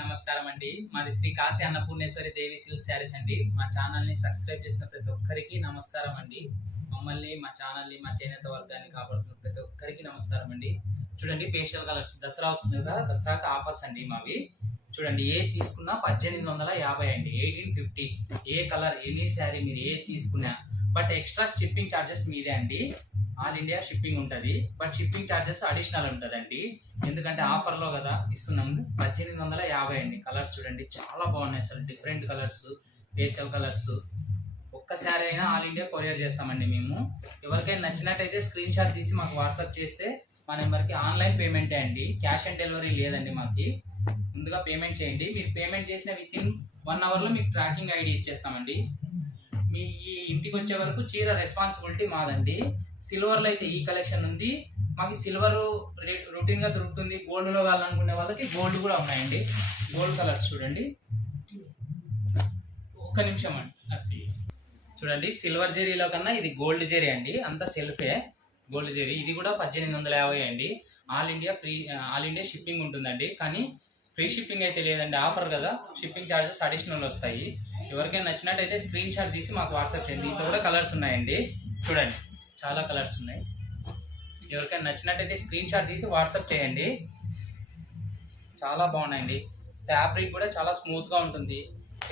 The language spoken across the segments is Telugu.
నమస్కారం అండి. మాది శ్రీ కాశీ అన్నపూర్ణేశ్వరి దేవి సిల్క్ శారీస్ అండి. మా ఛానల్ ని సబ్స్క్రైబ్ చేసిన ప్రతి ఒక్కరికి నమస్కారం అండి. మమ్మల్ని మా ఛానల్ ని మా చేనేత వర్గాన్ని కాపాడుతున్న ప్రతి ఒక్కరికి నమస్కారం అండి. చూడండి పేస్టల్ కలర్స్ దసరా వస్తుంది కదా, దసరాకి ఆఫర్స్ అండి మావి. చూడండి ఏ తీసుకున్నా 1850 అండి, 1850. ఏ కలర్ ఎనీ శారీ మీరు ఏ తీసుకున్నా బట్ ఎక్స్ట్రా షిప్పింగ్ ఛార్జెస్ మీదే అండి. ఆల్ ఇండియా షిప్పింగ్ ఉంటుంది, బట్ షిప్పింగ్ ఛార్జెస్ అడిషనల్ ఉంటుందండి. ఎందుకంటే ఆఫర్లో కదా ఇస్తున్నాము. 1850 అండి. కలర్స్ చూడండి చాలా బాగున్నాయి, అసలు డిఫరెంట్ కలర్స్, పేస్టల్ కలర్స్. ఒక్కసారి అయినా ఆల్ ఇండియా కొరియర్ చేస్తామండి మేము. ఎవరికైనా నచ్చినట్టయితే స్క్రీన్ షాట్ తీసి మాకు వాట్సాప్ చేస్తే మా నెంబర్కి ఆన్లైన్ పేమెంటే అండి, క్యాష్ ఆన్ డెలివరీ లేదండి మాకు. ముందుగా పేమెంట్ చేయండి. మీరు పేమెంట్ చేసిన విత్ ఇన్ 1 అవర్లో మీకు ట్రాకింగ్ ఐడి ఇచ్చేస్తామండి. మీ ఇంటికి వచ్చే వరకు చీర రెస్పాన్సిబిలిటీ మాదండి. సిల్వర్లో అయితే ఈ కలెక్షన్ ఉంది, మాకు సిల్వర్ రొటీన్గా దొరుకుతుంది. గోల్డ్లో కావాలనుకునే వాళ్ళకి గోల్డ్ కూడా ఉన్నాయండి. గోల్డ్ కలర్స్ చూడండి, ఒక్క నిమిషం అండి. అది చూడండి, సిల్వర్ జెరీలో కన్నా ఇది గోల్డ్ జెరీ అండి, అంతా సెల్ఫే గోల్డ్ జెరీ. ఇది కూడా 1850 అండి. ఆల్ ఇండియా షిప్పింగ్ ఉంటుందండి, కానీ ఫ్రీ షిప్పింగ్ అయితే లేదండి. ఆఫర్ కదా, షిప్పింగ్ ఛార్జెస్ అడిషనల్ వస్తాయి. ఎవరికైనా నచ్చినట్టయితే స్క్రీన్ షాట్ తీసి మాకు వాట్సాప్ చేయండి. దీంట్లో కూడా కలర్స్ ఉన్నాయండి, చూడండి చాలా కలర్స్ ఉన్నాయి. ఎవరికైనా నచ్చినట్టయితే స్క్రీన్ షాట్ తీసి వాట్సాప్ చేయండి. చాలా బాగున్నాయండి. ఫ్యాబ్రిక్ కూడా చాలా స్మూత్గా ఉంటుంది.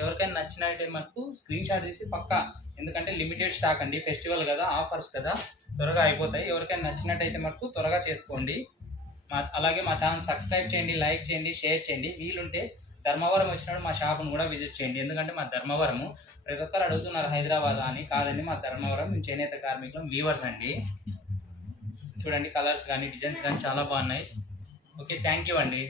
ఎవరికైనా నచ్చినట్టయితే మనకు స్క్రీన్ షాట్ తీసి పక్కా, ఎందుకంటే లిమిటెడ్ స్టాక్ అండి, ఫెస్టివల్ కదా, ఆఫర్స్ కదా, త్వరగా అయిపోతాయి. ఎవరికైనా నచ్చినట్టయితే మనకు త్వరగా చేసుకోండి. అలాగే మా ఛానల్ సబ్స్క్రైబ్ చేయండి, లైక్ చేయండి, షేర్ చేయండి. వీలుంటే ధర్మవరం వచ్చినప్పుడు మా షాప్ను కూడా విజిట్ చేయండి. ఎందుకంటే మా ధర్మవరము ప్రతి ఒక్కరు అడుగుతున్నారు హైదరాబాద్ అని. కాదండి, మా ధర్మవరం, మేము చేనేత కార్మికులం, వీవర్స్ అండి. చూడండి కలర్స్ కానీ డిజైన్స్ కానీ చాలా బాగున్నాయి. ఓకే, థ్యాంక్ యూ అండి.